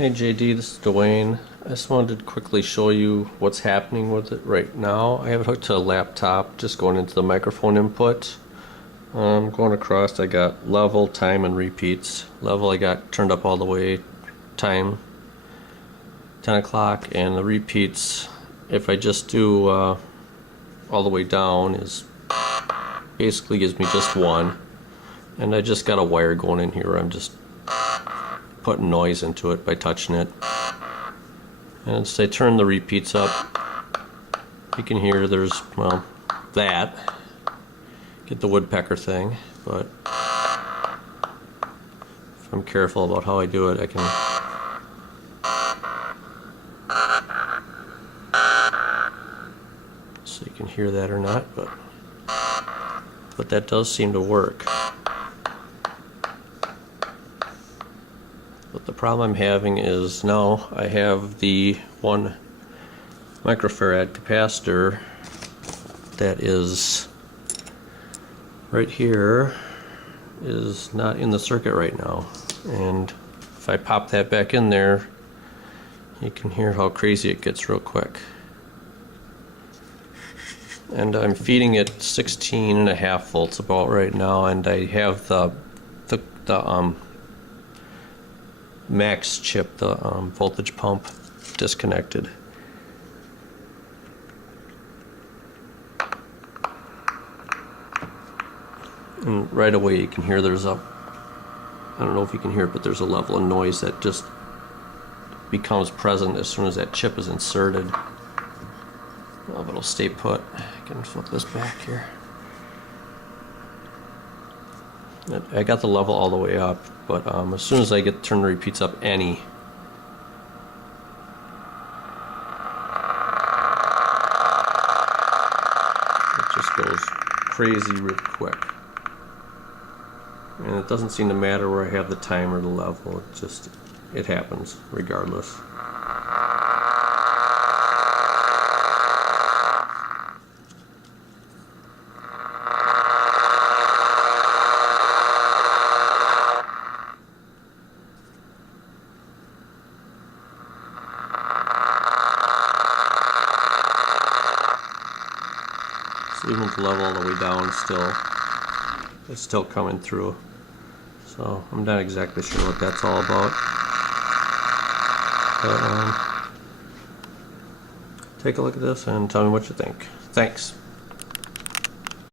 Hey JD, this is Dwayne. I just wanted to quickly show you what's happening with it right now. I have it hooked to a laptop, just going into the microphone input. Going across, I got level, time, and repeats. Level I got turned up all the way, time 10 o'clock, and the repeats, if I just do all the way down, is basically gives me just one. And I just got a wire going in here. I'm just putting noise into it by touching it. And as I turn the repeats up, you can hear there's, well, that. Get the woodpecker thing, but if I'm careful about how I do it, I can so you can hear that or not, but that does seem to work. But the problem I'm having is now I have the 1 microfarad capacitor that is right here is not in the circuit right now, and if I pop that back in there, you can hear how crazy it gets real quick. And I'm feeding it 16.5 volts about right now, and I have the max chip, the voltage pump, disconnected. And right away you can hear there's a, I don't know if you can hear it, but there's a level of noise that just becomes present as soon as that chip is inserted. Oh, but it'll stay put. I can flip this back here. I got the level all the way up, but as soon as I turn the repeats up any, it just goes crazy real quick. And it doesn't seem to matter where I have the time or the level, it happens regardless. So even with the level all the way down, it's still coming through. So I'm not exactly sure what that's all about. But take a look at this and tell me what you think. Thanks.